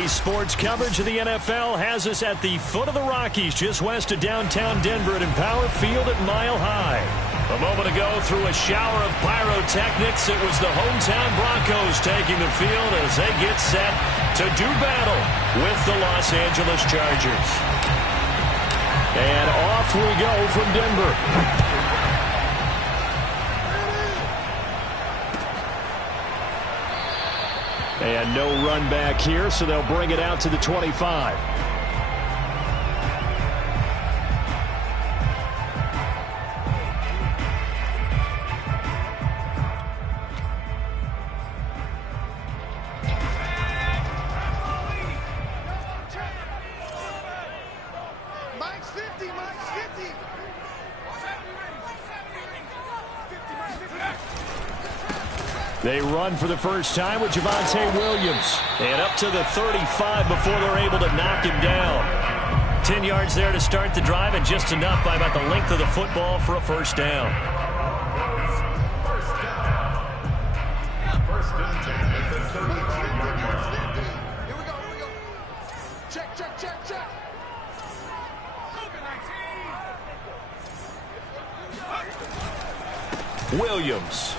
Today's sports coverage of the NFL has us at the foot of the Rockies, just west of downtown Denver at Empower Field at Mile High. A moment ago, through a shower of pyrotechnics, it was the hometown Broncos taking the field as they get set to do battle with the Los Angeles Chargers. And off we go from Denver. And no run back here, so they'll bring it out to the 25. They run for the first time with Javonte Williams. And up to the 35 before they're able to knock him down. 10 yards there to start the drive, and just enough by about the length of the football for a first down. Here we go. Check. Williams.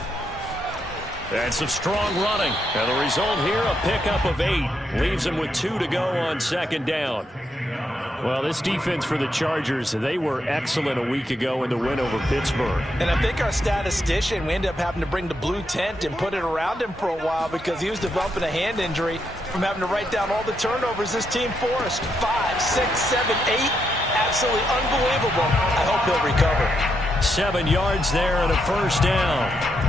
And some strong running. And the result here, a pickup of 8. Leaves him with 2 to go on second down. Well, this defense for the Chargers, they were excellent a week ago in the win over Pittsburgh. And I think our statistician, we ended up having to bring the blue tent and put it around him for a while because he was developing a hand injury from having to write down all the turnovers this team forced. 5, 6, 7, 8. Absolutely unbelievable. I hope he'll recover. 7 yards there and a first down.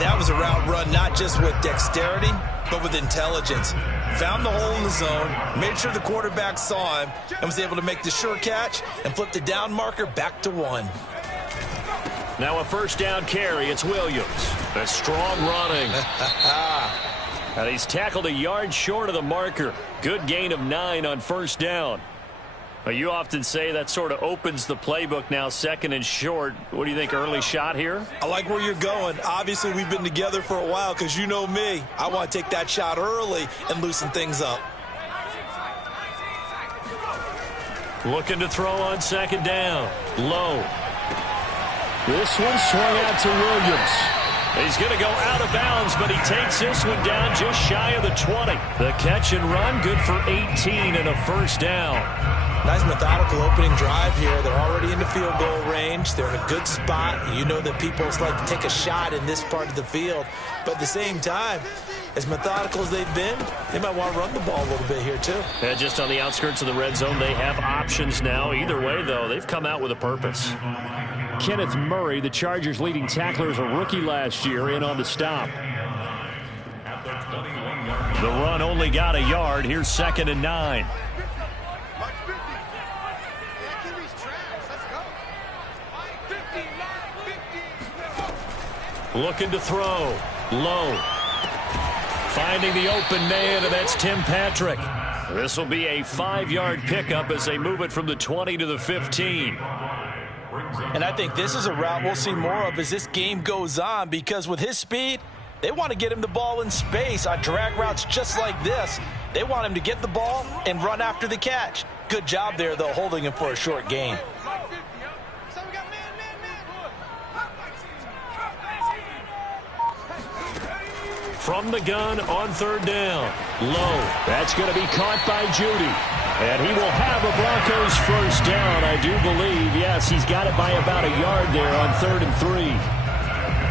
That was a route run not just with dexterity, but with intelligence. Found the hole in the zone, made sure the quarterback saw him, and was able to make the sure catch and flip the down marker back to 1. Now a first down carry. It's Williams. A strong running. And he's tackled a yard short of the marker. Good gain of 9 on first down. Well, you often say that sort of opens the playbook now, second and short. What do you think, early shot here? I like where you're going. Obviously, we've been together for a while because you know me. I want to take that shot early and loosen things up. Looking to throw on second down. Low. This one swung out to Williams. He's going to go out of bounds, but he takes this one down just shy of the 20. The catch and run, good for 18 and a first down. Nice methodical opening drive here. They're already in the field goal range. They're in a good spot. You know that people like to take a shot in this part of the field. But at the same time, as methodical as they've been, they might want to run the ball a little bit here too. And just on the outskirts of the red zone, they have options now. Either way, though, they've come out with a purpose. Kenneth Murray, the Chargers' leading tackler, is a rookie last year, in on the stop. The run only got a yard. Here's second and 9. Looking to throw. Low. Finding the open man, and that's Tim Patrick. This will be a 5-yard pickup as they move it from the 20 to the 15. And I think this is a route we'll see more of as this game goes on, because with his speed, they want to get him the ball in space on drag routes just like this. They want him to get the ball and run after the catch. Good job there, though, holding him for a short gain. From the gun on third down. Low. That's going to be caught by Judy. And he will have a Broncos first down, I do believe. Yes, he's got it by about a yard there on 3rd and 3.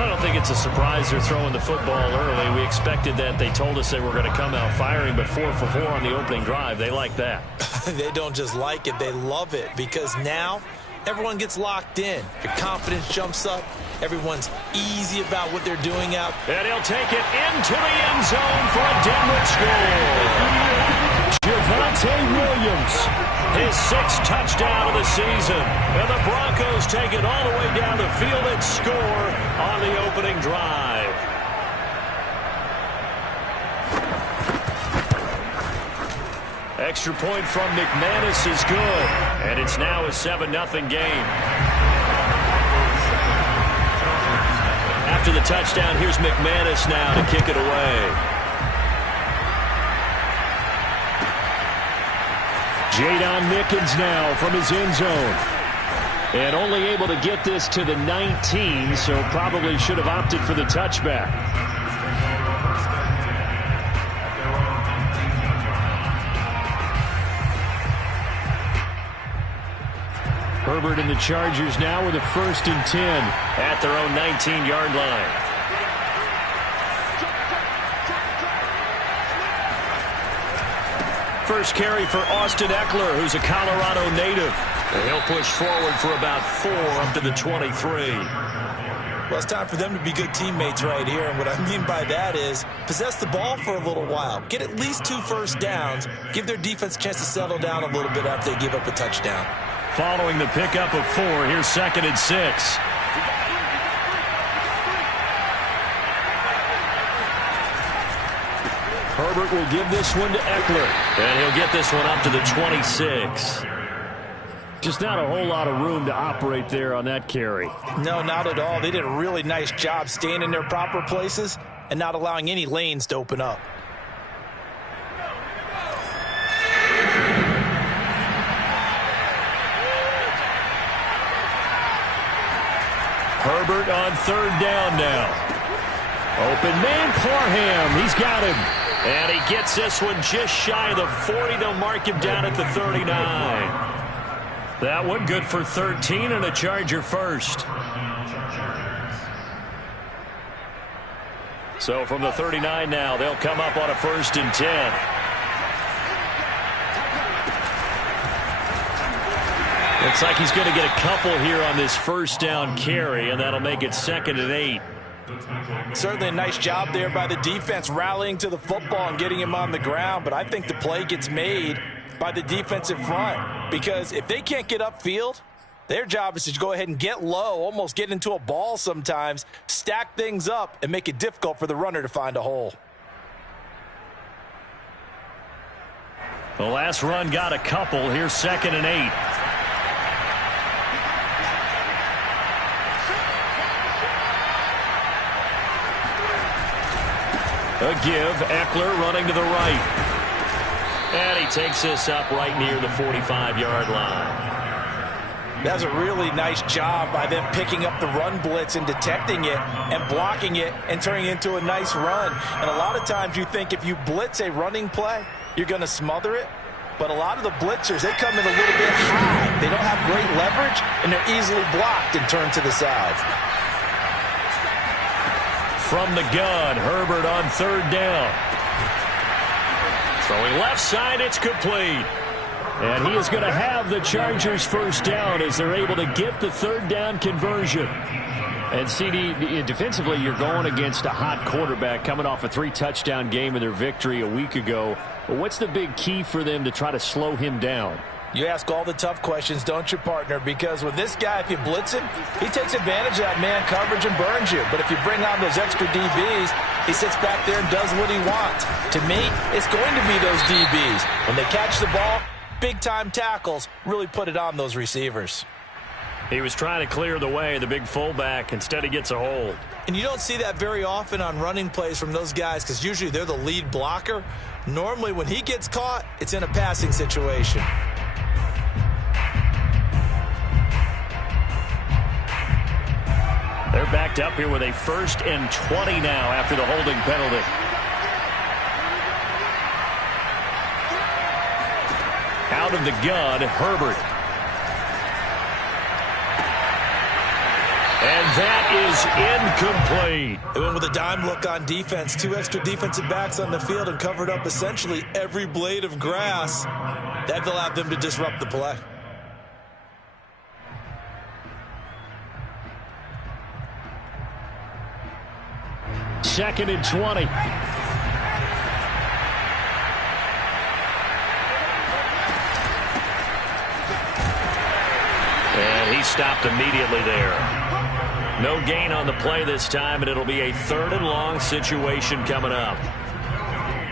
I don't think it's a surprise they're throwing the football early. We expected that. They told us they were going to come out firing, but 4 for 4 on the opening drive. They like that. They don't just like it, they love it, because now everyone gets locked in. Your confidence jumps up. Everyone's easy about what they're doing out. And he'll take it into the end zone for a Denver score. Javonte Williams, his 6th touchdown of the season. And the Broncos take it all the way down the field and score on the opening drive. Extra point from McManus is good. And it's now a 7-0 game. After the touchdown, here's McManus now to kick it away. Jadon Mickens now from his end zone. And only able to get this to the 19, so probably should have opted for the touchback. Herbert and the Chargers now with a 1st and 10 at their own 19-yard line. First carry for Austin Ekeler, who's a Colorado native. And he'll push forward for about 4 up to the 23. Well, it's time for them to be good teammates right here. And what I mean by that is possess the ball for a little while. Get at least 2 first downs. Give their defense a chance to settle down a little bit after they give up a touchdown. Following the pickup of 4, here's 2nd and 6. Herbert will give this one to Ekeler. And he'll get this one up to the 26. Just not a whole lot of room to operate there on that carry. No, not at all. They did a really nice job staying in their proper places and not allowing any lanes to open up. Herbert on 3rd down now. Open man, Parham. He's got him. And he gets this one just shy of the 40. They'll mark him down at the 39. That one good for 13 and a Charger first. So from the 39 now, they'll come up on a 1st and 10. Looks like he's going to get a couple here on this 1st down carry, and that'll make it 2nd and 8. Certainly a nice job there by the defense rallying to the football and getting him on the ground, but I think the play gets made by the defensive front because if they can't get upfield, their job is to go ahead and get low, almost get into a ball sometimes, stack things up, and make it difficult for the runner to find a hole. The last run got a couple. Here's 2nd and 8. A give, Ekeler running to the right. And he takes this up right near the 45-yard line. That's a really nice job by them picking up the run blitz and detecting it and blocking it and turning it into a nice run. And a lot of times you think if you blitz a running play, you're going to smother it. But a lot of the blitzers, they come in a little bit high. They don't have great leverage, and they're easily blocked and turned to the side. From the gun, Herbert on 3rd down. Throwing left side, it's complete. And he is going to have the Chargers 1st down as they're able to get the 3rd down conversion. And CD, defensively, you're going against a hot quarterback coming off a 3-touchdown game in their victory a week ago. But what's the big key for them to try to slow him down? You ask all the tough questions, don't you, partner? Because with this guy, if you blitz him, he takes advantage of that man coverage and burns you. But if you bring on those extra DBs, he sits back there and does what he wants. To me, it's going to be those DBs. When they catch the ball, big-time tackles really put it on those receivers. He was trying to clear the way, the big fullback. Instead, he gets a hold. And you don't see that very often on running plays from those guys because usually they're the lead blocker. Normally, when he gets caught, it's in a passing situation. They're backed up here with a 1st and 20 now after the holding penalty. Out of the gun, Herbert. And that is incomplete. It went with a dime look on defense. 2 extra defensive backs on the field and covered up essentially every blade of grass. That allowed them to disrupt the play. Second and 20. And he stopped immediately there. No gain on the play this time, and it'll be a 3rd and long situation coming up.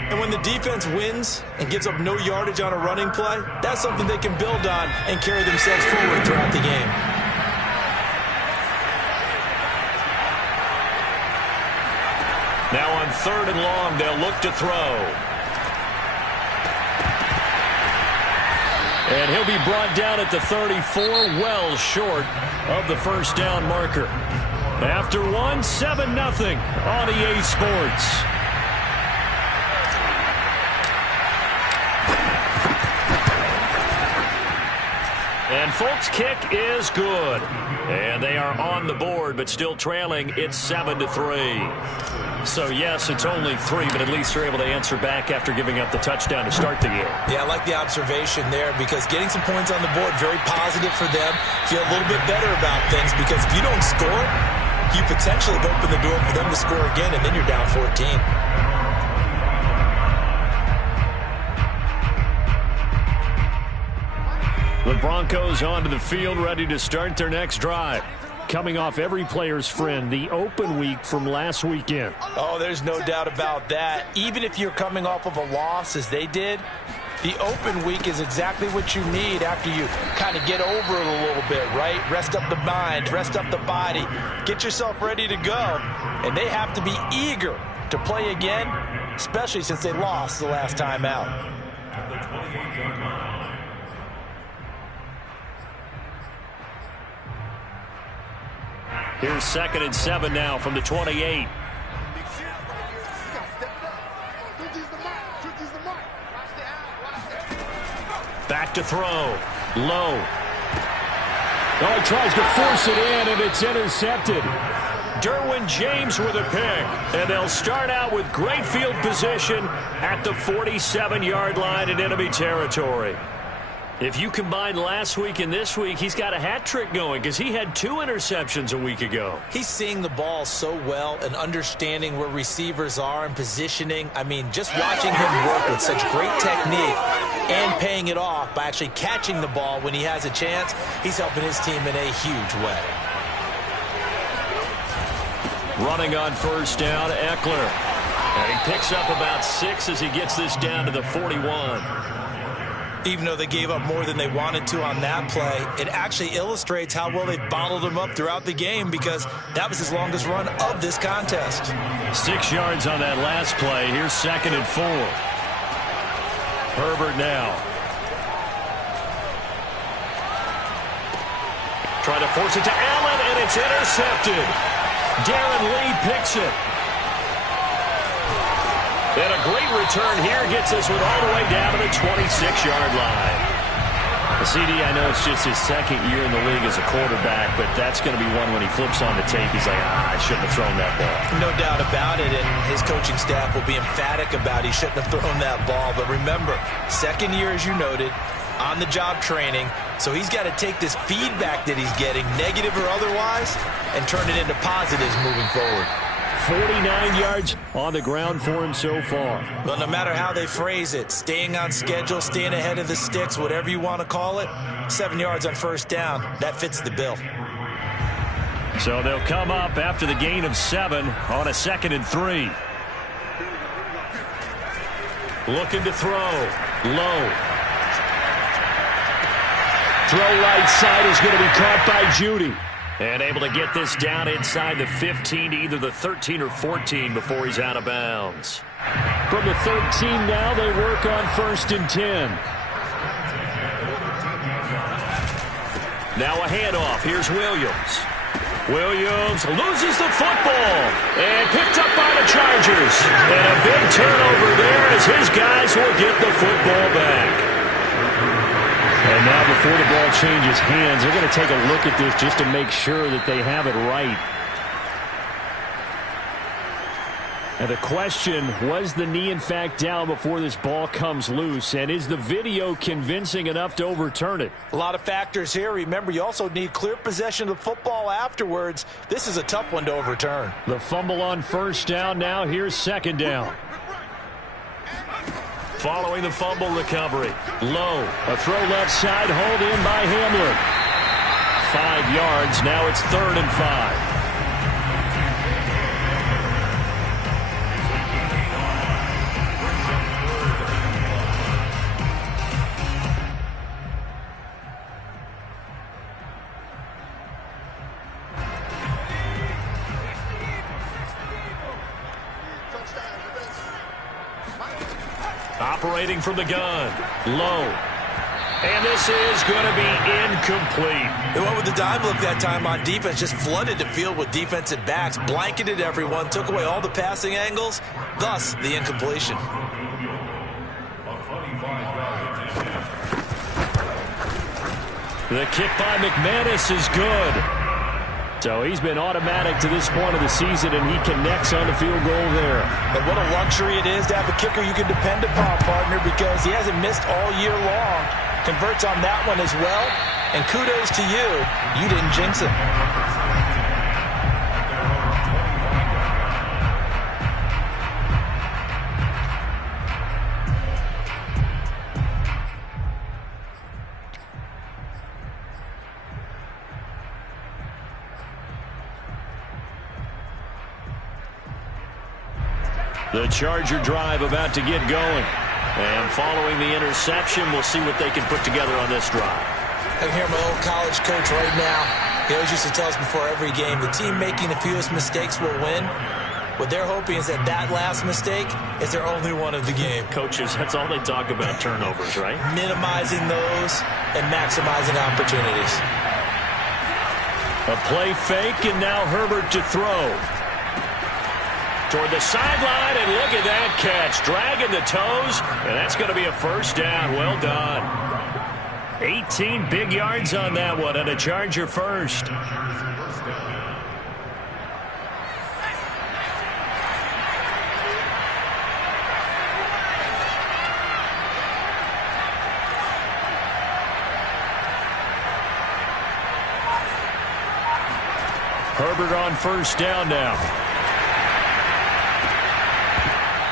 And when the defense wins and gives up no yardage on a running play, that's something they can build on and carry themselves forward throughout the game. Now on 3rd and long, they'll look to throw. And he'll be brought down at the 34, well short of the first down marker. After one, 7-0 on EA Sports. And Folk's kick is good. And they are on the board, but still trailing. It's 7-3. So, yes, it's only 3, but at least they're able to answer back after giving up the touchdown to start the game. Yeah, I like the observation there because getting some points on the board, very positive for them. Feel a little bit better about things because if you don't score, you potentially have opened the door for them to score again, and then you're down 14. The Broncos onto the field, ready to start their next drive. Coming off every player's friend, the open week from last weekend. Oh, there's no doubt about that. Even if you're coming off of a loss, as they did, the open week is exactly what you need after you kind of get over it a little bit, right? Rest up the mind, rest up the body, get yourself ready to go. And they have to be eager to play again, especially since they lost the last time out. Here's 2nd and 7 now from the 28. Back to throw. Low. Oh, he tries to force it in, and it's intercepted. Derwin James with a pick. And they'll start out with great field position at the 47-yard line in enemy territory. If you combine last week and this week, he's got a hat trick going because he had 2 interceptions a week ago. He's seeing the ball so well and understanding where receivers are and positioning. I mean, just watching him work with such great technique and paying it off by actually catching the ball when he has a chance, he's helping his team in a huge way. Running on first down, Eckler. And he picks up about 6 as he gets this down to the 41. Even though they gave up more than they wanted to on that play, it actually illustrates how well they bottled him up throughout the game because that was his longest run of this contest. 6 yards on that last play. Here's 2nd and 4. Herbert now. Trying to force it to Allen, and it's intercepted. Darren Lee picks it. And a great return here gets us with all the way down to the 26-yard line. The CD, I know it's just his 2nd year in the league as a quarterback, but that's going to be one when he flips on the tape. He's like, I shouldn't have thrown that ball. No doubt about it, and his coaching staff will be emphatic about he shouldn't have thrown that ball. But remember, 2nd year, as you noted, on-the-job training, so he's got to take this feedback that he's getting, negative or otherwise, and turn it into positives moving forward. 49 yards on the ground for him so far. Well, no matter how they phrase it, staying on schedule, staying ahead of the sticks, whatever you want to call it, 7 yards on first down, that fits the bill. So they'll come up after the gain of 7 on a 2nd and 3. Looking to throw. Low. Throw right side is going to be caught by Judy. And able to get this down inside the 15 to either the 13 or 14 before he's out of bounds. From the 13 now, they work on 1st and 10. Now a handoff. Here's Williams. Williams loses the football and picked up by the Chargers. And a big turnover there as his guys will get the football back. And now before the ball changes hands, they're going to take a look at this just to make sure that they have it right. And the question, was the knee in fact down before this ball comes loose? And is the video convincing enough to overturn it? A lot of factors here. Remember, you also need clear possession of the football afterwards. This is a tough one to overturn. The fumble on first down now. Here's 2nd down. Following the fumble recovery. Low. A throw left side. Hauled in by Hamler. 5 yards. Now it's 3rd and 5. Operating from the gun. Low. And this this is going to be incomplete. They went with the dime look that time on defense, just flooded the field with defensive backs, blanketed everyone, took away all the passing angles, thus the incompletion. The kick by McManus is good. So he's been automatic to this point of the season, and he connects on the field goal there. And what a luxury it is to have a kicker you can depend upon, partner, because he hasn't missed all year long. Converts on that one as well. And kudos to you. You didn't jinx it. The Charger drive about to get going. And following the interception, we'll see what they can put together on this drive. I can hear my old college coach right now. He always used to tell us before every game, the team making the fewest mistakes will win. What they're hoping is that that last mistake is their only one of the game. Coaches, that's all they talk about, turnovers, right? Minimizing those and maximizing opportunities. A play fake, and now Herbert to throw. Toward the sideline, and look at that catch. Dragging the toes, and that's going to be a first down. Well done. 18 big yards on that one, and a Charger first. Herbert on first down now.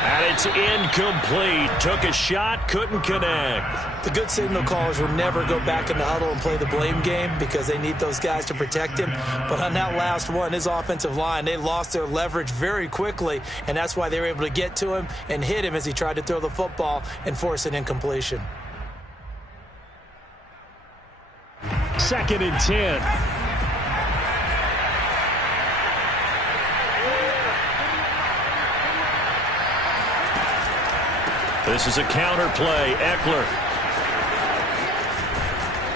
And it's incomplete. Took a shot, couldn't connect. The good signal callers will never go back in the huddle and play the blame game because they need those guys to protect him. But on that last one, his offensive line, they lost their leverage very quickly, and that's why they were able to get to him and hit him as he tried to throw the football and force an incompletion. 2nd and 10. This is a counter play. Eckler.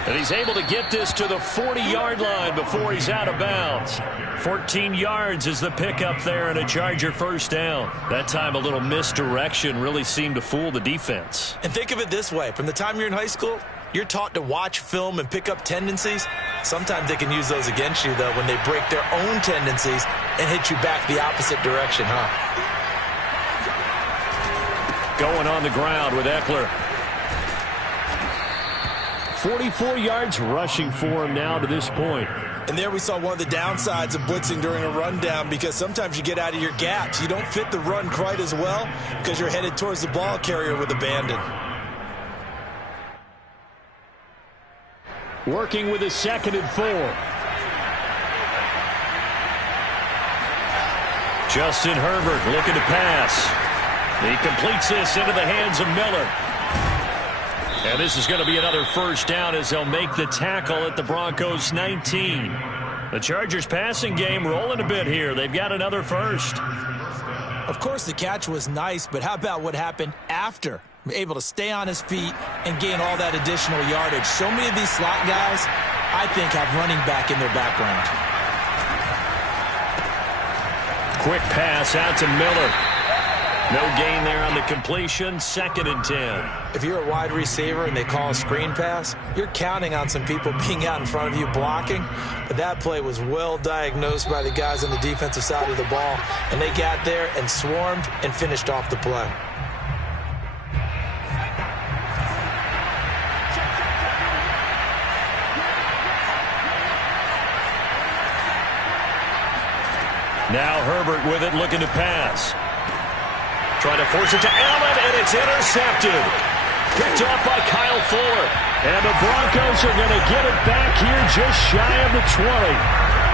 And he's able to get this to the 40-yard line before he's out of bounds. 14 yards is the pickup there, and a Charger first down. That time a little misdirection really seemed to fool the defense. And think of it this way. From the time you're in high school, you're taught to watch film and pick up tendencies. Sometimes they can use those against you, though, when they break their own tendencies and hit you back the opposite direction, huh? Going on the ground with Eckler. 44 yards rushing for him now to this point. And there we saw one of the downsides of blitzing during a rundown, because sometimes you get out of your gaps. You don't fit the run quite as well because you're headed towards the ball carrier with abandon. Working with a 2nd and 4. Justin Herbert looking to pass. He completes this into the hands of Miller. And this is going to be another first down as they'll make the tackle at the Broncos 19. The Chargers passing game rolling a bit here. They've got another first. Of course, the catch was nice, but how about what happened after? Able to stay on his feet and gain all that additional yardage. So many of these slot guys, I think, have running back in their background. Quick pass out to Miller. No gain there on the completion. 2nd and 10. If you're a wide receiver and they call a screen pass, you're counting on some people being out in front of you blocking. But that play was well diagnosed by the guys on the defensive side of the ball. And they got there and swarmed and finished off the play. Now Herbert with it, looking to pass. Trying to force it to Allen, and it's intercepted. Picked off by Kyle Fuller. And the Broncos are going to get it back here just shy of the 20.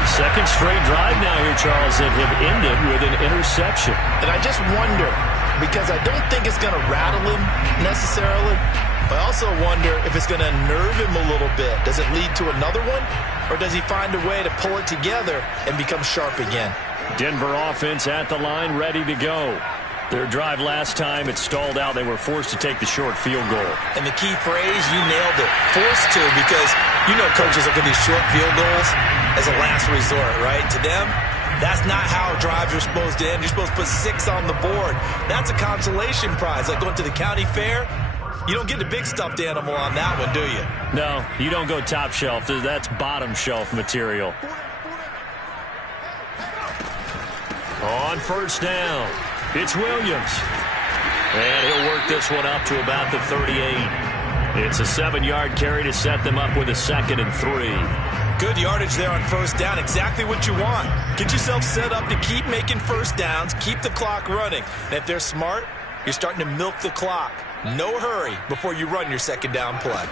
Second straight drive now here, Charles, that have ended with an interception. And I just wonder, because I don't think it's going to rattle him necessarily, but I also wonder if it's going to nerve him a little bit. Does it lead to another one? Or does he find a way to pull it together and become sharp again? Denver offense at the line, ready to go. Their drive last time, it stalled out. They were forced to take the short field goal. And the key phrase, you nailed it, forced to, because you know coaches look at these short field goals as a last resort, right? To them, that's not how drives are supposed to end. You're supposed to put 6 on the board. That's a consolation prize, like going to the county fair. You don't get the big stuffed animal on that one, do you? No, you don't go top shelf. That's bottom shelf material. On first down, it's Williams. And he'll work this one up to about the 38. It's a 7-yard carry to set them up with a 2nd and 3. Good yardage there on first down. Exactly what you want. Get yourself set up to keep making first downs, keep the clock running. And if they're smart, you're starting to milk the clock. No hurry before you run your 2nd down play.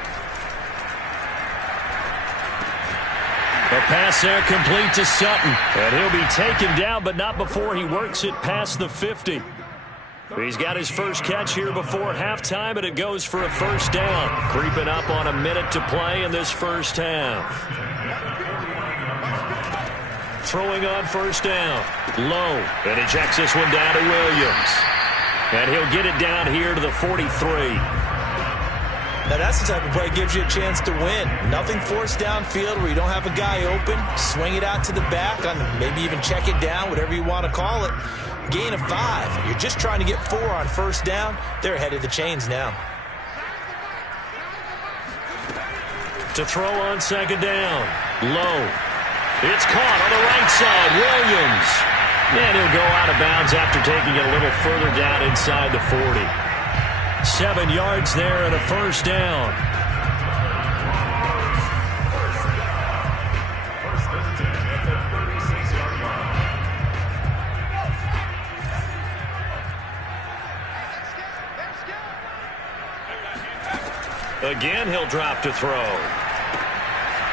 A pass there complete to Sutton. And he'll be taken down, but not before he works it past the 50. He's got his first catch here before halftime, and it goes for a first down. Creeping up on a minute to play in this first half. Throwing on first down. Low. And he checks this one down to Williams. And he'll get it down here to the 43. Now that's the type of play that gives you a chance to win. Nothing forced downfield where you don't have a guy open. Swing it out to the back, maybe even check it down, whatever you want to call it. Gain of 5. You're just trying to get 4 on first down. They're ahead of the chains now. To throw on 2nd down. Low. It's caught on the right side. Williams. And he'll go out of bounds after taking it a little further down inside the 40. 7 yards there and a first down. Again, he'll drop to throw.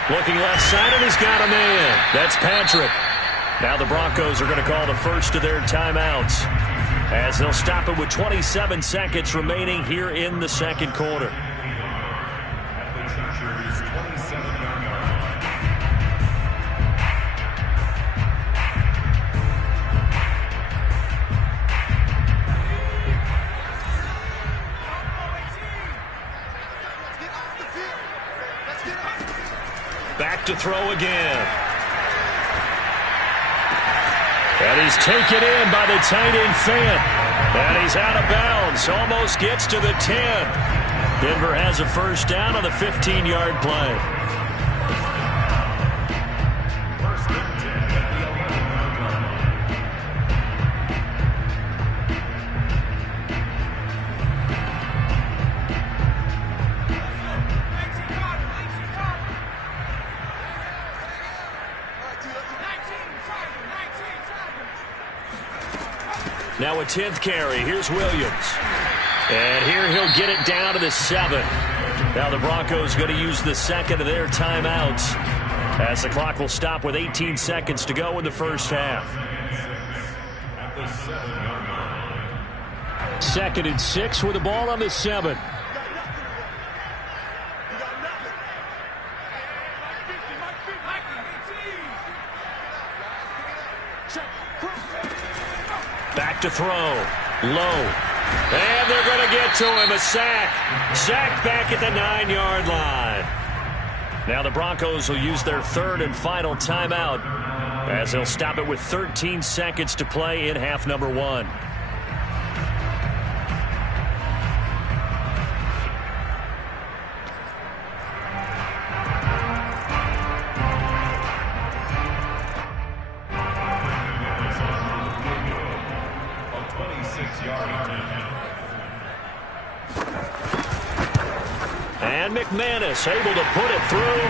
Looking left side, and he's got a man. That's Patrick. Now the Broncos are going to call the first of their timeouts, as they'll stop it with 27 seconds remaining here in the second quarter. Back to throw again. And he's taken in by the tight end Fant. And he's out of bounds. Almost gets to the 10. Denver has a first down on the 15-yard play. Now a 10th carry. Here's Williams. And here he'll get it down to the 7. Now the Broncos going to use the second of their timeouts, as the clock will stop with 18 seconds to go in the first half. 2nd and 6 with the ball on the 7. Back to throw. Low. And they're going to get to him. A sack. Sacked back at the 9-yard line. Now the Broncos will use their third and final timeout, as they'll stop it with 13 seconds to play in half number 1. And McManus able to put it through.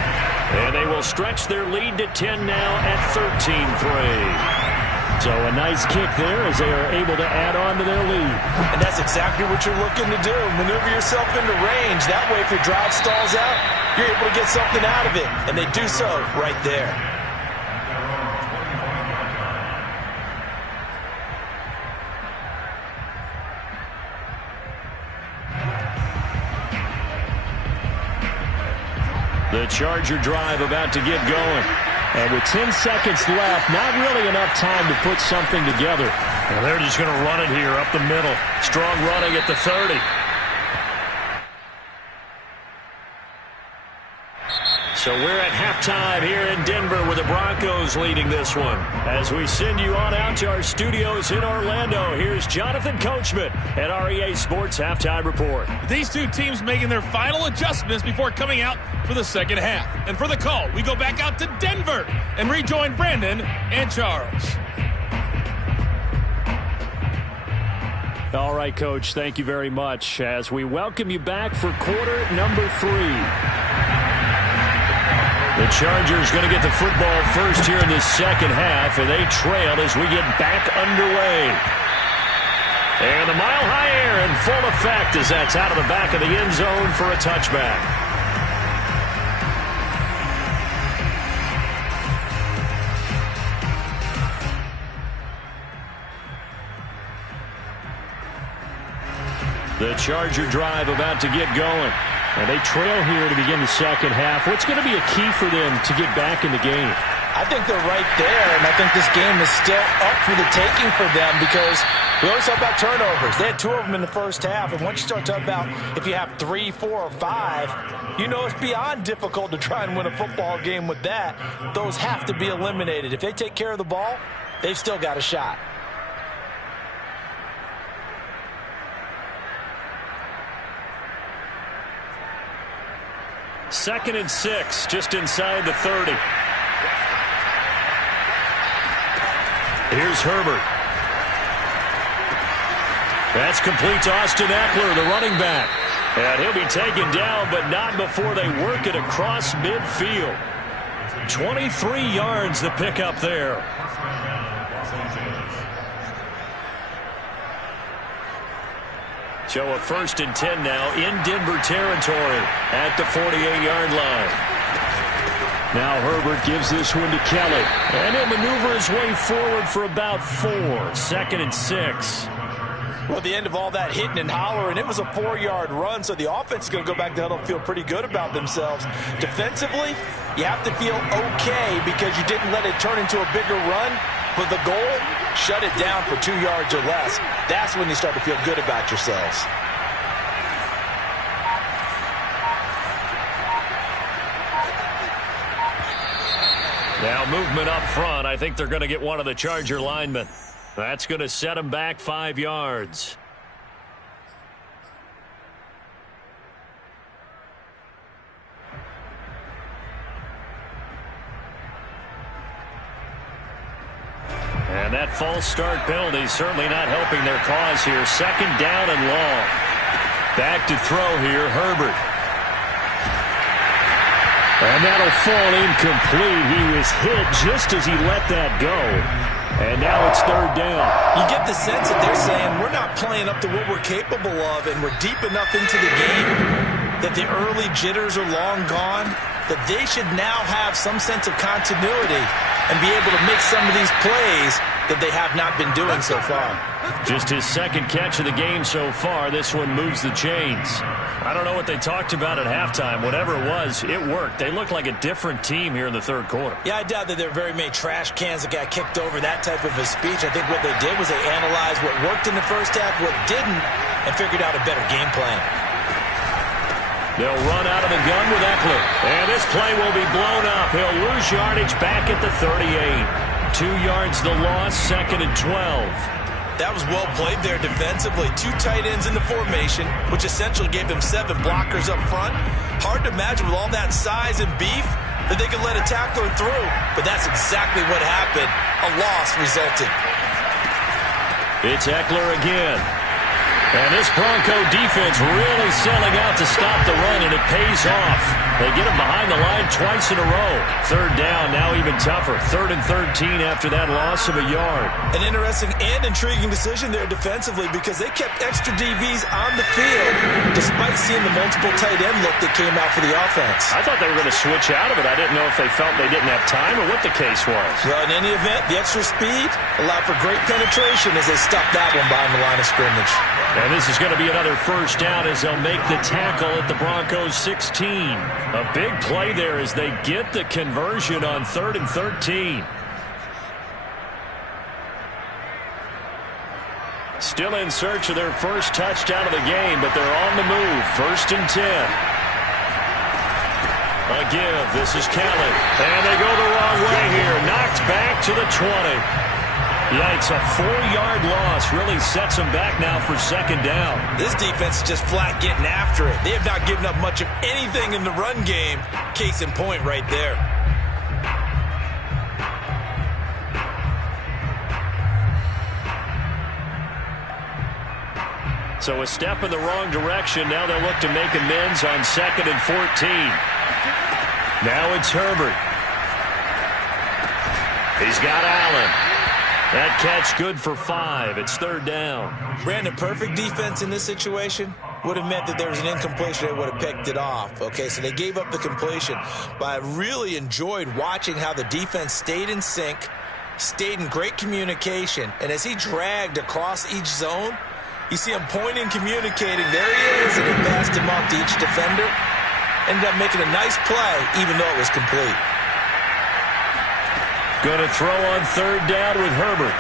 And they will stretch their lead to 10 now at 13-3. So a nice kick there as they are able to add on to their lead. And that's exactly what you're looking to do. Maneuver yourself into range. That way, if your drive stalls out, you're able to get something out of it. And they do so right there. The Charger drive about to get going. And with 10 seconds left, not really enough time to put something together. And they're just going to run it here up the middle. Strong running at the 30. So we're at halftime here in Denver with the Broncos leading this one. As we send you on out to our studios in Orlando, here's Jonathan Coachman at REA Sports Halftime Report. These two teams making their final adjustments before coming out for the second half. And for the call, we go back out to Denver and rejoin Brandon and Charles. All right, Coach, thank you very much as we welcome you back for quarter number 3. The Chargers going to get the football first here in the second half, and they trail as we get back underway. And the mile-high air in full effect as that's out of the back of the end zone for a touchback. The Charger drive about to get going. And they trail here to begin the second half. What's going to be a key for them to get back in the game? I think they're right there, and I think this game is still up for the taking for them because we always talk about turnovers. They had 2 of them in the first half, and once you start talking about if you have 3, 4, or 5, you know it's beyond difficult to try and win a football game with that. Those have to be eliminated. If they take care of the ball, they've still got a shot. Second and 6, just inside the 30. Here's Herbert. That's complete to Austin Eckler, the running back. And he'll be taken down, but not before they work it across midfield. 23 yards the pickup there. So a 1st and 10 now in Denver territory at the 48-yard line. Now Herbert gives this one to Kelly. And he'll maneuver his way forward for about 4. 2nd and 6. Well, at the end of all that hitting and hollering, it was a 4-yard run, so the offense is going to go back to huddle and feel pretty good about themselves. Defensively, you have to feel okay because you didn't let it turn into a bigger run. But the goal, shut it down for 2 yards or less. That's when you start to feel good about yourselves. Now movement up front. I think they're going to get one of the Charger linemen. That's going to set them back 5 yards. And that false start penalty certainly not helping their cause here. 2nd down and long. Back to throw here, Herbert. And that'll fall incomplete. He was hit just as he let that go. And now it's 3rd down. You get the sense that they're saying we're not playing up to what we're capable of, and we're deep enough into the game that the early jitters are long gone, that they should now have some sense of continuity and be able to make some of these plays that they have not been doing so far. Just his 2nd catch of the game so far. This one moves the chains. I don't know what they talked about at halftime. Whatever it was, it worked. They looked like a different team here in the 3rd quarter. Yeah, I doubt that there were very many trash cans that got kicked over, that type of a speech. I think what they did was they analyzed what worked in the first half, what didn't, and figured out a better game plan. They'll run out of the gun with Eckler. And this play will be blown up. He'll lose yardage back at the 38. 2 yards the loss, 2nd and 12. That was well played there defensively. 2 tight ends in the formation, which essentially gave them 7 blockers up front. Hard to imagine with all that size and beef that they could let a tackler through. But that's exactly what happened. A loss resulted. It's Eckler again. And this Bronco defense really selling out to stop the run, and it pays off. They get him behind the line twice in a row. 3rd down, now even tougher. 3rd and 13 after that loss of a yard. An interesting and intriguing decision there defensively because they kept extra DBs on the field despite seeing the multiple tight end look that came out for the offense. I thought they were going to switch out of it. I didn't know if they felt they didn't have time or what the case was. Well, in any event, the extra speed allowed for great penetration as they stuffed that one behind the line of scrimmage. And this is going to be another 1st down as they'll make the tackle at the Broncos 16. A big play there as they get the conversion on 3rd and 13. still in search of their first touchdown of the game, but they're on the move. 1st and 10. A give. This is Kelly. And they go the wrong way here. Knocked back to the 20. Yikes, a 4-yard loss really sets them back now for 2nd down. This defense is just flat getting after it. They have not given up much of anything in the run game. Case in point right there. So a step in the wrong direction. Now they'll look to make amends on 2nd and 14. Now it's Herbert. He's got Allen. That catch good for 5. It's 3rd down. Brandon, perfect defense in this situation would have meant that there was an incompletion. They would have picked it off. Okay, so they gave up the completion. But I really enjoyed watching how the defense stayed in sync, stayed in great communication, and as he dragged across each zone, you see him pointing, communicating. There he is, and he passed him off to each defender. Ended up making a nice play, even though it was complete. Going to throw on 3rd down with Herbert.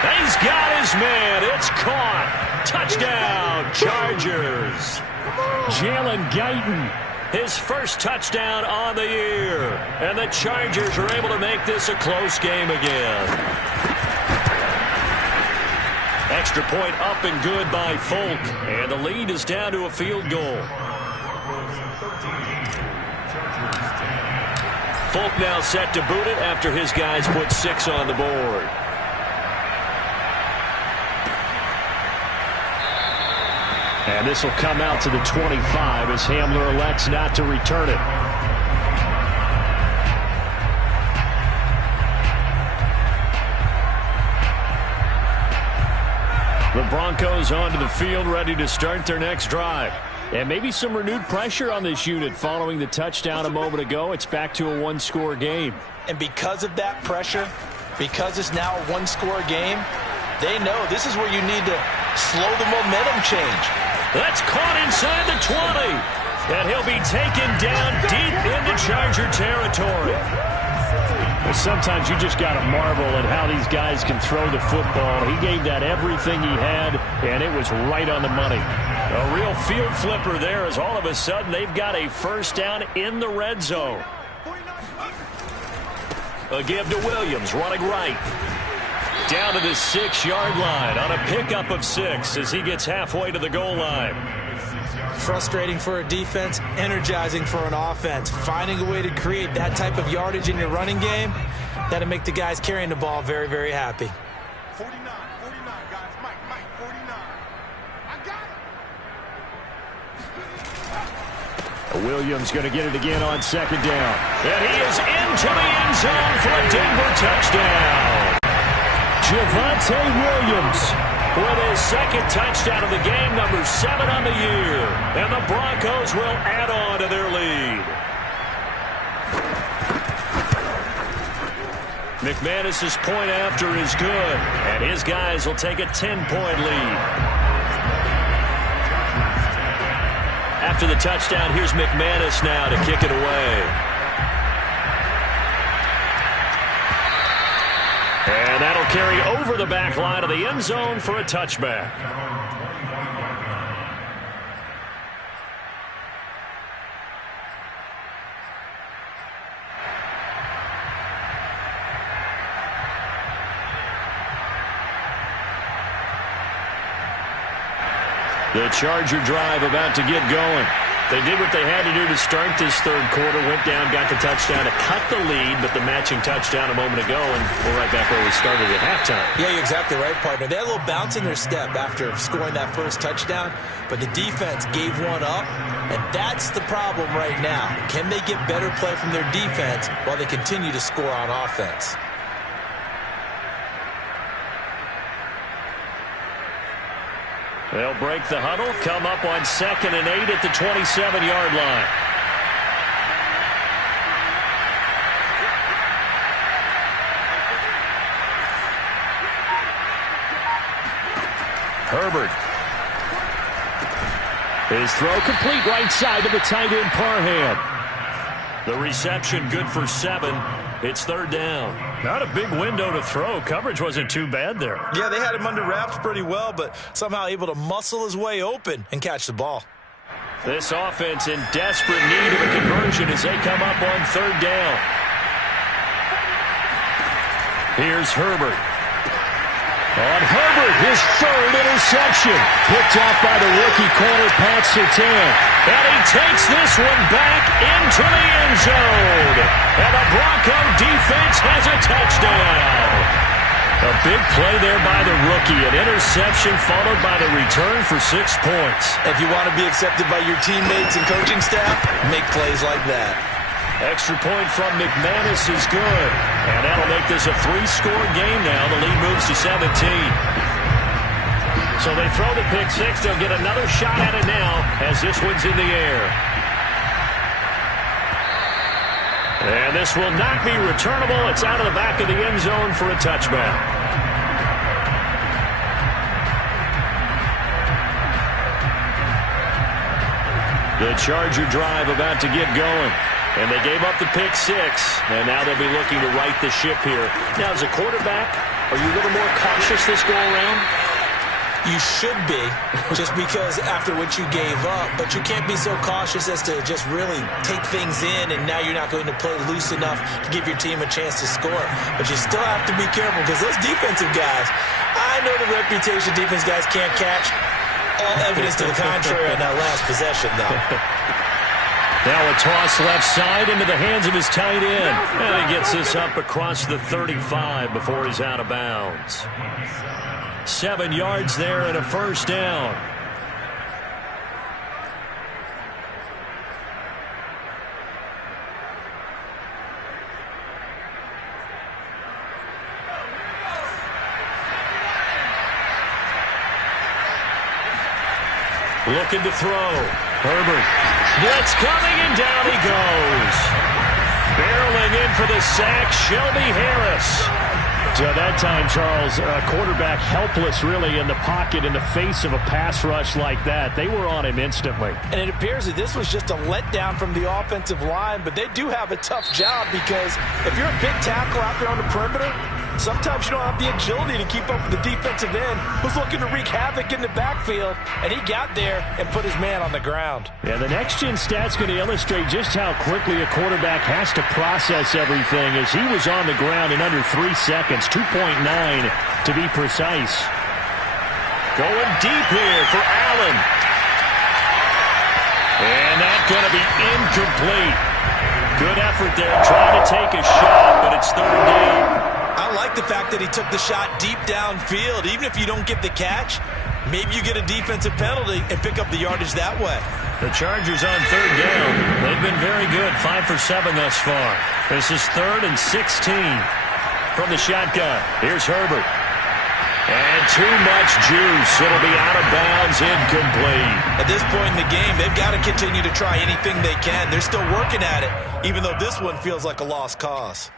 He's got his man. It's caught. Touchdown, Chargers. Jalen Guyton, his first touchdown on the year. And the Chargers are able to make this a close game again. Extra point up and good by Folk. And the lead is down to a field goal. Folk now set to boot it after his guys put 6 on the board. And this will come out to the 25 as Hamler elects not to return it. The Broncos onto the field, ready to start their next drive. And maybe some renewed pressure on this unit following the touchdown a moment ago. It's back to a 1-score game. And because of that pressure, because it's now a 1-score game, they know this is where you need to slow the momentum change. That's caught inside the 20. And he'll be taken down deep into Charger territory. Well, sometimes you just got to marvel at how these guys can throw the football. He gave that everything he had, and it was right on the money. A real field flipper there as all of a sudden they've got a 1st down in the red zone. A give to Williams, running right. Down to the 6-yard line on a pickup of 6 as he gets halfway to the goal line. Frustrating for a defense, energizing for an offense. Finding a way to create that type of yardage in your running game, that'll make the guys carrying the ball very, very happy. 49, guys. Mike, 49. I got it. Williams going to get it again on 2nd down. And he is into the end zone for a Denver touchdown. Javonte Williams with his 2nd touchdown of the game, number 7 on the year. And the Broncos will add on to their lead. McManus's point after is good, and his guys will take a 10-point lead. After the touchdown, here's McManus now to kick it away. And that'll carry over the back line of the end zone for a touchback. The Charger drive about to get going. They did what they had to do to start this 3rd quarter, went down, got the touchdown to cut the lead, but the matching touchdown a moment ago, and we're right back where we started at halftime. Yeah, you're exactly right, partner. They had a little bounce in their step after scoring that first touchdown, but the defense gave one up, and that's the problem right now. Can they get better play from their defense while they continue to score on offense? They'll break the huddle, come up on 2nd and 8 at the 27-yard line. Herbert. His throw complete right side to the tight end Parham. The reception good for 7. It's 3rd down. Not a big window to throw. Coverage wasn't too bad there. Yeah, they had him under wraps pretty well, but somehow able to muscle his way open and catch the ball. This offense in desperate need of a conversion as they come up on third down. Here's Herbert. On Herbert, his third interception. Picked off by the rookie corner, Pat Surtain. And he takes this one back into the end zone. And the Bronco defense has a touchdown. A big play there by the rookie. An interception followed by the return for 6 points. If you want to be accepted by your teammates and coaching staff, make plays like that. Extra point from McManus is good. And that'll make this a 3-score game now. The lead moves to 17. So they throw the pick six. They'll get another shot at it now as this one's in the air. And this will not be returnable. It's out of the back of the end zone for a touchback. The Charger drive about to get going. And they gave up the pick six. And now they'll be looking to right the ship here. Now, as a quarterback, are you a little more cautious this go around? You should be, just because after what you gave up. But you can't be so cautious as to just really take things in, and now you're not going to play loose enough to give your team a chance to score. But you still have to be careful, because those defensive guys, I know the reputation defense guys can't catch. All evidence to the contrary on that last possession, though. Now a toss left side into the hands of his tight end. And he gets this up across the 35 before he's out of bounds. 7 yards there and a first down. Looking to throw. Herbert. Blitz coming, and down he goes. Barreling in for the sack, Shelby Harris. So that time, Charles, quarterback helpless really in the pocket in the face of a pass rush like that. They were on him instantly. And it appears that this was just a letdown from the offensive line, but they do have a tough job, because if you're a big tackle out there on the perimeter, sometimes you don't have the agility to keep up with the defensive end who's looking to wreak havoc in the backfield, and he got there and put his man on the ground. Yeah, the next-gen stat's going to illustrate just how quickly a quarterback has to process everything, as he was on the ground in under 3 seconds, 2.9 to be precise. Going deep here for Allen. And that's going to be incomplete. Good effort there trying to take a shot, but it's third down. I like the fact that he took the shot deep downfield. Even if you don't get the catch, maybe you get a defensive penalty and pick up the yardage that way. The Chargers on third down. They've been very good, 5 for 7 thus far. This is 3rd and 16 from the shotgun. Here's Herbert. And too much juice. It'll be out of bounds, incomplete. At this point in the game, they've got to continue to try anything they can. They're still working at it, even though this one feels like a lost cause.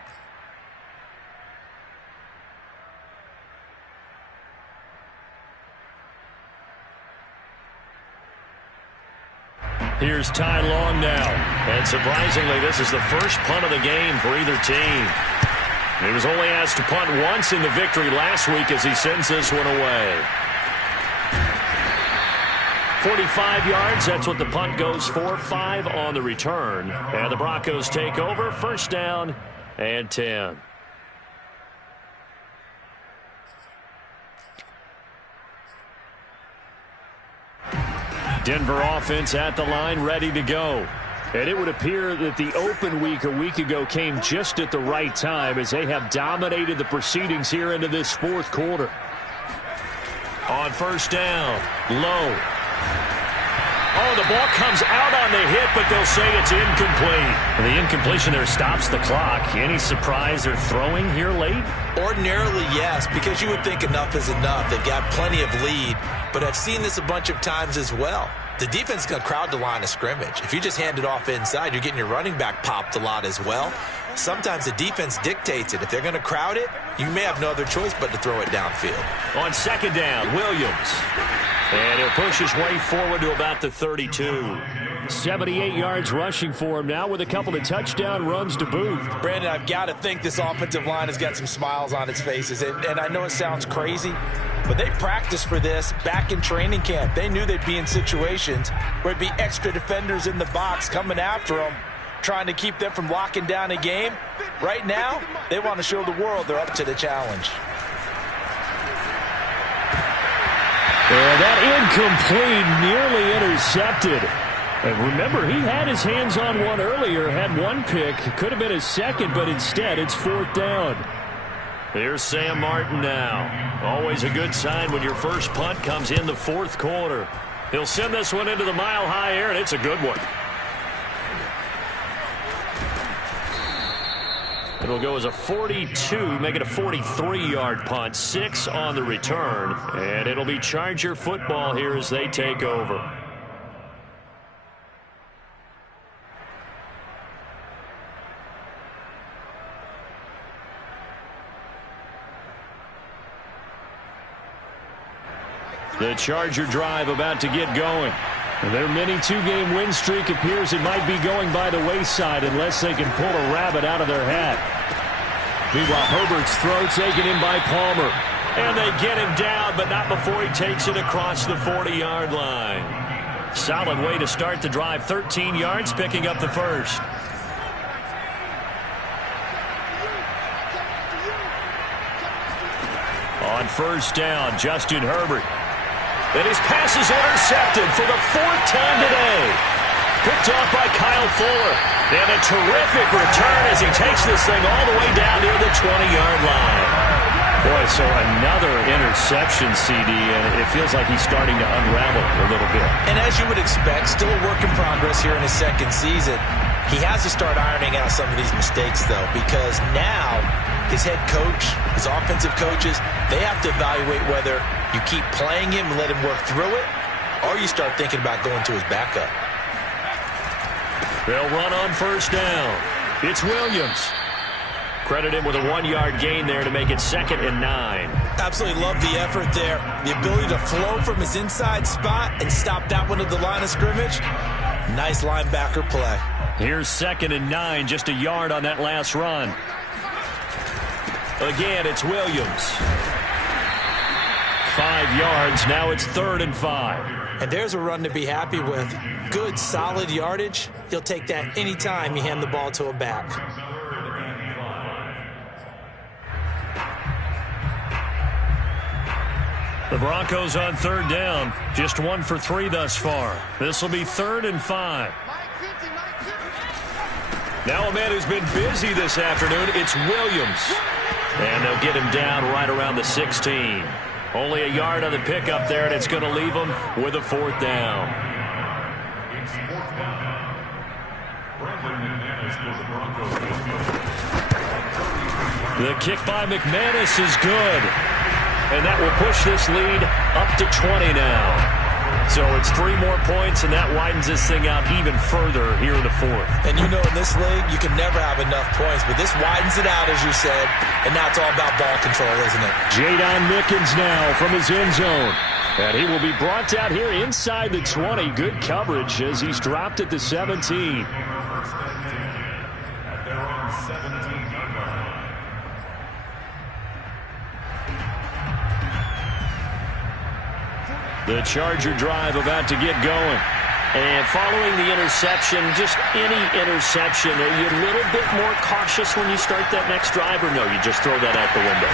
Here's Ty Long now. And surprisingly, this is the first punt of the game for either team. He was only asked to punt once in the victory last week as he sends this one away. 45 yards, that's what the punt goes for. 5 on the return. And the Broncos take over. First down and 10. Denver offense at the line, ready to go. And it would appear that the open week a week ago came just at the right time, as they have dominated the proceedings here into this fourth quarter. On first down, Lowe. Oh, the ball comes out on the hit, but they'll say it's incomplete. The incompletion there stops the clock. Any surprise they're throwing here late? Ordinarily, yes, because you would think enough is enough. They've got plenty of lead, but I've seen this a bunch of times as well. The defense is going to crowd the line of scrimmage. If you just hand it off inside, you're getting your running back popped a lot as well. Sometimes the defense dictates it. If they're going to crowd it, you may have no other choice but to throw it downfield. On second down, Williams. And he'll push his way forward to about the 32. 78 yards rushing for him now with a couple of touchdown runs to boot. Brandon, I've got to think this offensive line has got some smiles on its faces. And I know it sounds crazy, but they practiced for this back in training camp. They knew they'd be in situations where it'd be extra defenders in the box coming after them, trying to keep them from locking down a game. Right now, they want to show the world they're up to the challenge. And that incomplete, nearly intercepted. And remember, he had his hands on one earlier, had one pick. Could have been his second, but instead it's 4th down. Here's Sam Martin now. Always a good sign when your first punt comes in the 4th quarter. He'll send this one into the mile-high air, and it's a good one. It'll go as a 42, make it a 43-yard punt, 6 on the return, and it'll be Charger football here as they take over. The Charger drive about to get going. Their mini 2-game win streak appears it might be going by the wayside unless they can pull a rabbit out of their hat. Meanwhile, Herbert's throw taken in by Palmer. And they get him down, but not before he takes it across the 40-yard line. Solid way to start the drive. 13 yards, picking up the first. On first down, Justin Herbert. And his pass is intercepted for the 4th time today. Picked off by Kyle Fuller. And a terrific return as he takes this thing all the way down near the 20-yard line. Boy, so another interception, CD, and it feels like he's starting to unravel a little bit. And as you would expect, still a work in progress here in his second season. He has to start ironing out some of these mistakes, though, because now his head coach, his offensive coaches, they have to evaluate whether you keep playing him and let him work through it, or you start thinking about going to his backup. They'll run on first down. It's Williams. Credit him with a 1-yard gain there to make it 2nd and 9. Absolutely love the effort there. The ability to flow from his inside spot and stop that one at the line of scrimmage. Nice linebacker play. Here's 2nd and 9, just a yard on that last run. Again, it's Williams. 5 yards, now it's 3rd and 5. And there's a run to be happy with. Good, solid yardage. He'll take that anytime you hand the ball to a back. The Broncos on 3rd down. Just 1 for 3 thus far. This will be 3rd and 5. Now a man who's been busy this afternoon, it's Williams. And they'll get him down right around the 16. Only a yard on the pickup there, and it's going to leave him with a 4th down. The kick by McManus is good. And that will push this lead up to 20 now. So it's 3 more points, and that widens this thing out even further here in the 4th. And you know in this league, you can never have enough points, but this widens it out, as you said, and now it's all about ball control, isn't it? Jadon Mickens now from his end zone. And he will be brought down here inside the 20. Good coverage as he's dropped at the 17. The Charger drive about to get going. And following the interception, just any interception, are you a little bit more cautious when you start that next drive, or no, you just throw that out the window?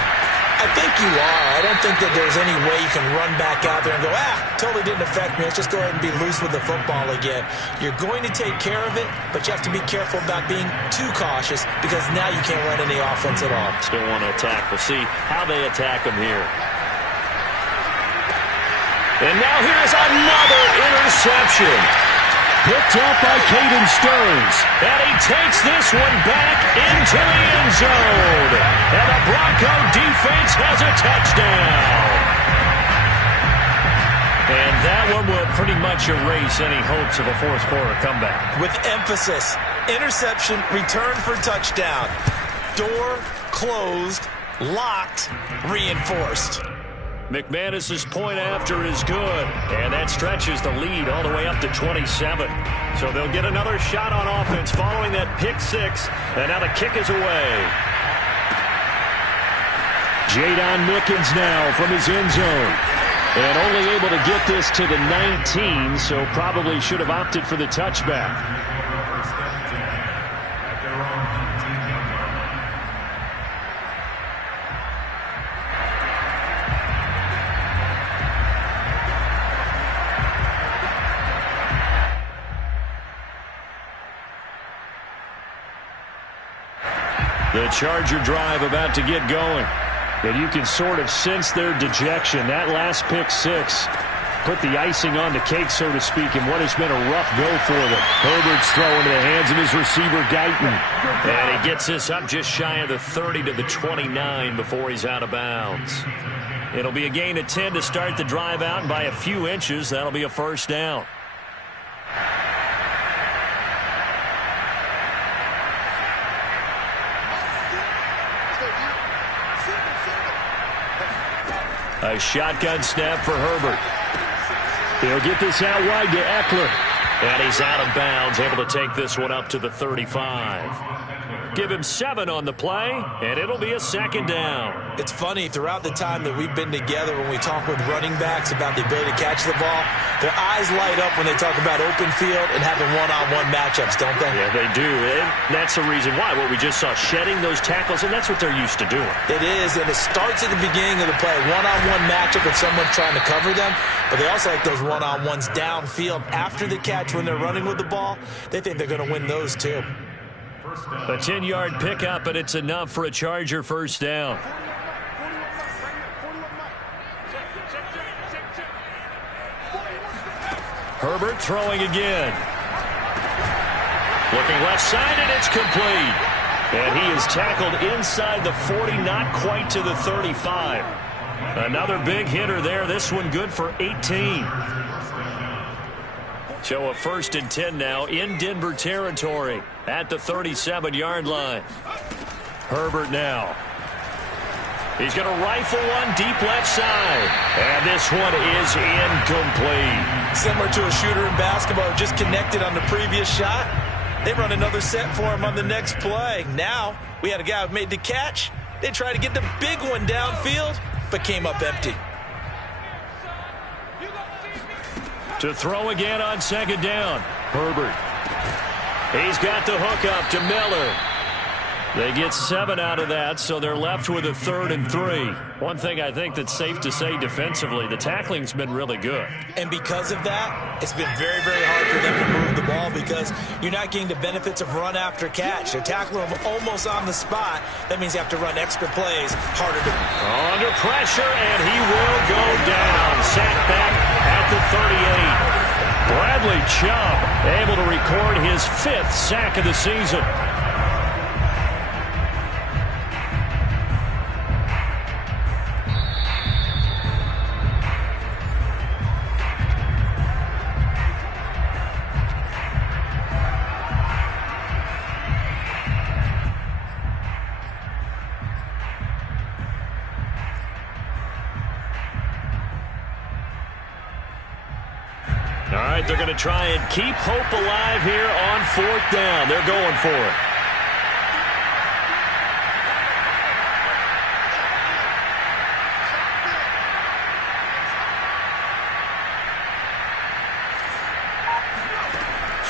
I think you are. I don't think that there's any way you can run back out there and go, totally didn't affect me. Let's just go ahead and be loose with the football again. You're going to take care of it, but you have to be careful about being too cautious because now you can't run any offense at all. Still want to attack. We'll see how they attack them here. And now here's another interception. Picked up by Caden Stearns. And he takes this one back into the end zone. And the Bronco defense has a touchdown. And that one will pretty much erase any hopes of a 4th quarter comeback. With emphasis, interception, return for touchdown. Door closed, locked, reinforced. McManus's point after is good, and that stretches the lead all the way up to 27. So they'll get another shot on offense following that pick six, and now the kick is away. Jadon Mickens now from his end zone, and only able to get this to the 19, so probably should have opted for the touchback. The Charger drive about to get going. And you can sort of sense their dejection. That last pick six put the icing on the cake, so to speak, in what has been a rough go for them. Herbert's throwing to the hands of his receiver, Guyton. And he gets this up just shy of the 30 to the 29 before he's out of bounds. It'll be a gain of 10 to start the drive out, and by a few inches, that'll be a first down. A shotgun snap for Herbert. He'll get this out wide to Eckler. And he's out of bounds, able to take this one up to the 35. Give him 7 on the play, and it'll be a second down. It's funny, throughout the time that we've been together, when we talk with running backs about the ability to catch the ball, their eyes light up when they talk about open field and having one-on-one matchups, don't they? Yeah, they do. And that's the reason why. What we just saw, shedding those tackles, and that's what they're used to doing. It is, and it starts at the beginning of the play. One-on-one matchup with someone trying to cover them, but they also like those one-on-ones downfield after the catch when they're running with the ball. They think they're going to win those too. A 10-yard pickup, and it's enough for a Charger first down. Herbert throwing again. Looking left side, and it's complete. And he is tackled inside the 40, not quite to the 35. Another big hitter there. This one good for 18. So a 1st and 10 now in Denver territory at the 37-yard line. Herbert now. He's going to rifle one deep left side. And this one is incomplete. Similar to a shooter in basketball who just connected on the previous shot. They run another set for him on the next play. Now we had a guy who made the catch. They tried to get the big one downfield, but came up empty. To throw again on second down. Herbert. He's got the hook up to Miller. They get 7 out of that, so they're left with a 3rd and 3. One thing I think that's safe to say defensively, the tackling's been really good. And because of that, it's been very, very hard for them to move the ball because you're not getting the benefits of run after catch. They're tackling them almost on the spot. That means you have to run extra plays harder to... Under pressure, and he will go down. Sacked back at the 38. Bradley Chubb able to record his 5th sack of the season. All right, they're going to try and keep hope alive here on 4th down. They're going for it.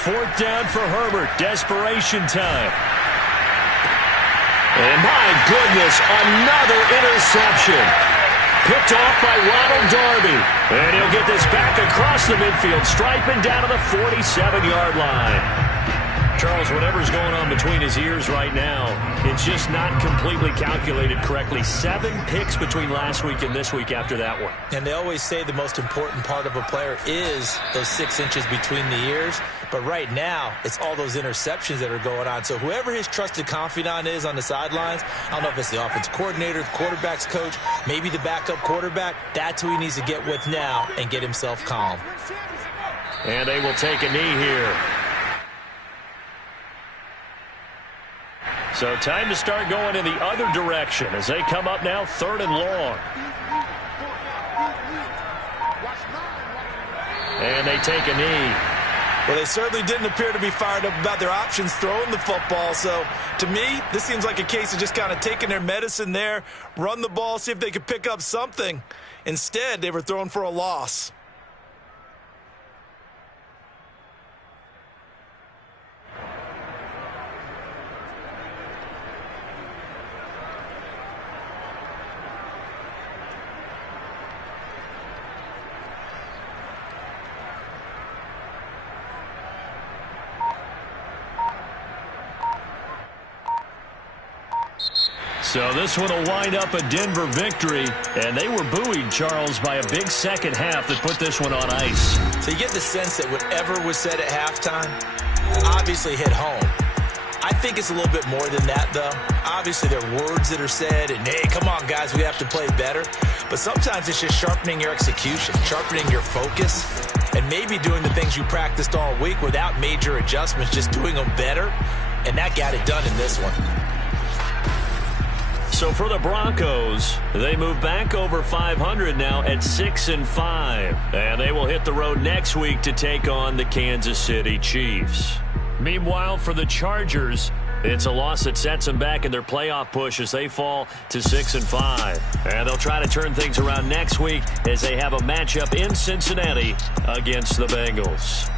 Fourth down for Herbert. Desperation time. And my goodness, another interception. Picked off by Ronald Darby. And he'll get this back across the midfield stripe and down to the 47-yard line. Charles, whatever's going on between his ears right now, it's just not completely calculated correctly. 7 picks between last week and this week after that one. And they always say the most important part of a player is those 6 inches between the ears. But right now, it's all those interceptions that are going on. So whoever his trusted confidant is on the sidelines, I don't know if it's the offense coordinator, the quarterback's coach, maybe the backup quarterback, that's who he needs to get with now and get himself calm. And they will take a knee here. So time to start going in the other direction as they come up now 3rd and long. And they take a knee. Well, they certainly didn't appear to be fired up about their options throwing the football. So, to me, this seems like a case of just kind of taking their medicine there, run the ball, see if they could pick up something. Instead, they were throwing for a loss. So this one will wind up a Denver victory, and they were buoyed, Charles, by a big second half that put this one on ice. So you get the sense that whatever was said at halftime obviously hit home. I think it's a little bit more than that, though. Obviously, there are words that are said, and, hey, come on, guys, we have to play better. But sometimes it's just sharpening your execution, sharpening your focus, and maybe doing the things you practiced all week without major adjustments, just doing them better, and that got it done in this one. So for the Broncos, they move back over 500 now at 6-5. And they will hit the road next week to take on the Kansas City Chiefs. Meanwhile, for the Chargers, it's a loss that sets them back in their playoff push as they fall to 6-5. And they'll try to turn things around next week as they have a matchup in Cincinnati against the Bengals.